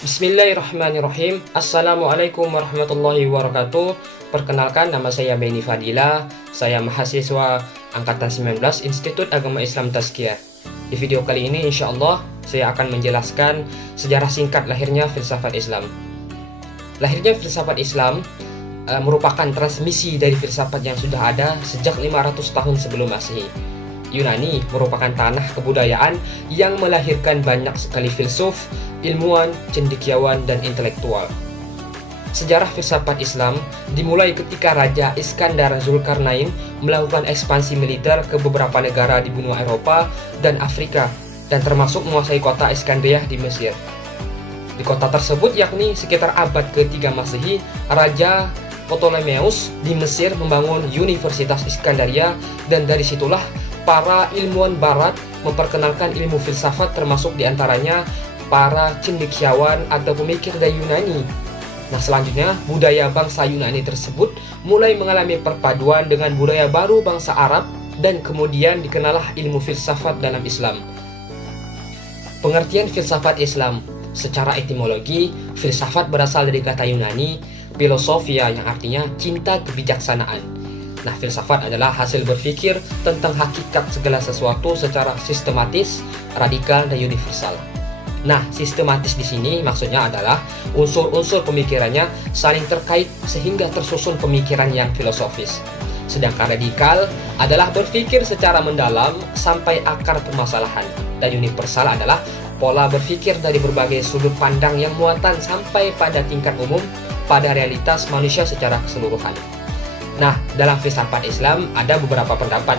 Bismillahirrahmanirrahim. Assalamualaikum warahmatullahi wabarakatuh. Perkenalkan, nama saya Benny Fadila. Saya mahasiswa Angkatan 19 Institut Agama Islam Tazkiyah. Di video kali ini insya Allah saya akan menjelaskan sejarah singkat lahirnya filsafat Islam. Lahirnya filsafat Islam merupakan transmisi dari filsafat yang sudah ada sejak 500 tahun sebelum Masehi. Yunani merupakan tanah kebudayaan yang melahirkan banyak sekali filsuf, ilmuwan, cendekiawan, dan intelektual. Sejarah filsafat Islam dimulai ketika Raja Iskandar Zulkarnain melakukan ekspansi militer ke beberapa negara di benua Eropa dan Afrika, dan termasuk menguasai kota Iskandriah di Mesir. Di kota tersebut, yakni sekitar abad ke-3 Masehi, Raja Ptolemeus di Mesir membangun Universitas Iskandaria, dan dari situlah para ilmuwan barat memperkenalkan ilmu filsafat, termasuk diantaranya para cendekiawan atau pemikir dari Yunani. Nah, selanjutnya budaya bangsa Yunani tersebut mulai mengalami perpaduan dengan budaya baru bangsa Arab, dan kemudian dikenallah ilmu filsafat dalam Islam. Pengertian filsafat Islam secara etimologi, filsafat berasal dari kata Yunani filosofia, yang artinya cinta kebijaksanaan. Nah, filsafat adalah hasil berpikir tentang hakikat segala sesuatu secara sistematis, radikal, dan universal. Nah, sistematis di sini maksudnya adalah unsur-unsur pemikirannya saling terkait sehingga tersusun pemikiran yang filosofis. Sedangkan radikal adalah berpikir secara mendalam sampai akar permasalahan. Dan universal adalah pola berpikir dari berbagai sudut pandang yang muatan sampai pada tingkat umum pada realitas manusia secara keseluruhan. Nah, dalam filsafat Islam ada beberapa pendapat.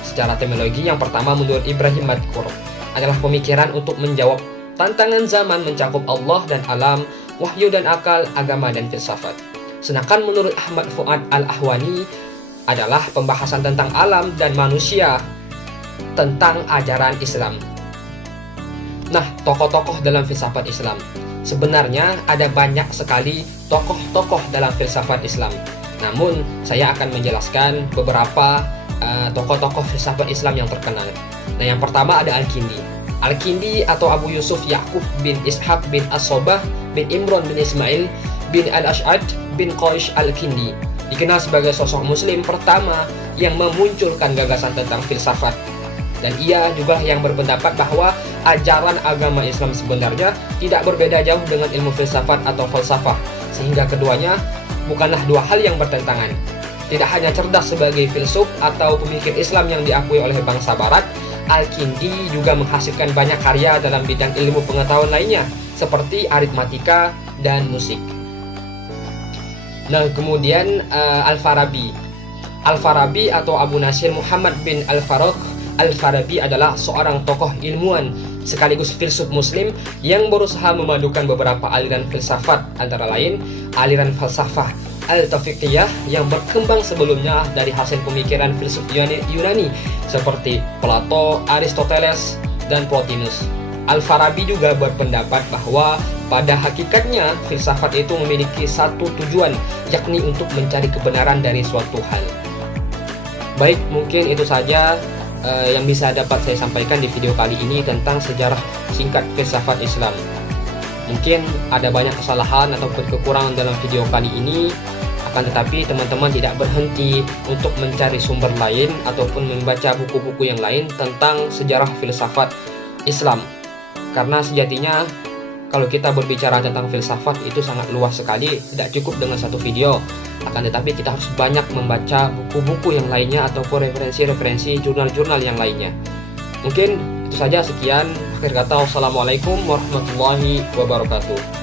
Secara etimologi, yang pertama menurut Ibrahim Madkur adalah pemikiran untuk menjawab tantangan zaman mencakup Allah dan alam, wahyu dan akal, agama dan filsafat. Sedangkan menurut Ahmad Fuad Al-Ahwani adalah pembahasan tentang alam dan manusia tentang ajaran Islam. Nah, tokoh-tokoh dalam filsafat Islam. Sebenarnya ada banyak sekali tokoh-tokoh dalam filsafat Islam. Namun, saya akan menjelaskan beberapa tokoh-tokoh filsafat Islam yang terkenal. Nah, yang pertama ada Al-Kindi. Al-Kindi atau Abu Yusuf Ya'qub bin Ishaq bin As-Sobah bin Imran bin Ismail bin Al-Ash'ad bin Qaish Al-Kindi. Dikenal sebagai sosok muslim pertama yang memunculkan gagasan tentang filsafat. Dan ia juga yang berpendapat bahwa ajaran agama Islam sebenarnya tidak berbeda jauh dengan ilmu filsafat atau falsafah, sehingga keduanya bukanlah dua hal yang bertentangan. Tidak hanya cerdas sebagai filsuf atau pemikir Islam yang diakui oleh bangsa Barat, Al-Kindi juga menghasilkan banyak karya dalam bidang ilmu pengetahuan lainnya, seperti aritmatika dan musik. Nah, kemudian Al-Farabi. Al-Farabi atau Abu Nasir Muhammad bin Al-Farokh Al-Farabi adalah seorang tokoh ilmuwan sekaligus filsuf muslim yang berusaha memadukan beberapa aliran filsafat, antara lain aliran falsafah Al-Tafiqiyah yang berkembang sebelumnya dari hasil pemikiran filsuf Yunani seperti Plato, Aristoteles, dan Plotinus. Al-Farabi juga berpendapat bahwa pada hakikatnya filsafat itu memiliki satu tujuan, yakni untuk mencari kebenaran dari suatu hal. Baik, mungkin itu saja yang bisa dapat saya sampaikan di video kali ini tentang sejarah singkat filsafat Islam. Mungkin ada banyak kesalahan ataupun kekurangan dalam video kali ini, akan tetapi teman-teman tidak berhenti untuk mencari sumber lain ataupun membaca buku-buku yang lain tentang sejarah filsafat Islam. Karena sejatinya kalau kita berbicara tentang filsafat itu sangat luas sekali, tidak cukup dengan satu video. Akan tetapi kita harus banyak membaca buku-buku yang lainnya ataupun referensi-referensi jurnal-jurnal yang lainnya. Mungkin itu saja, sekian. Akhir kata, wassalamualaikum warahmatullahi wabarakatuh.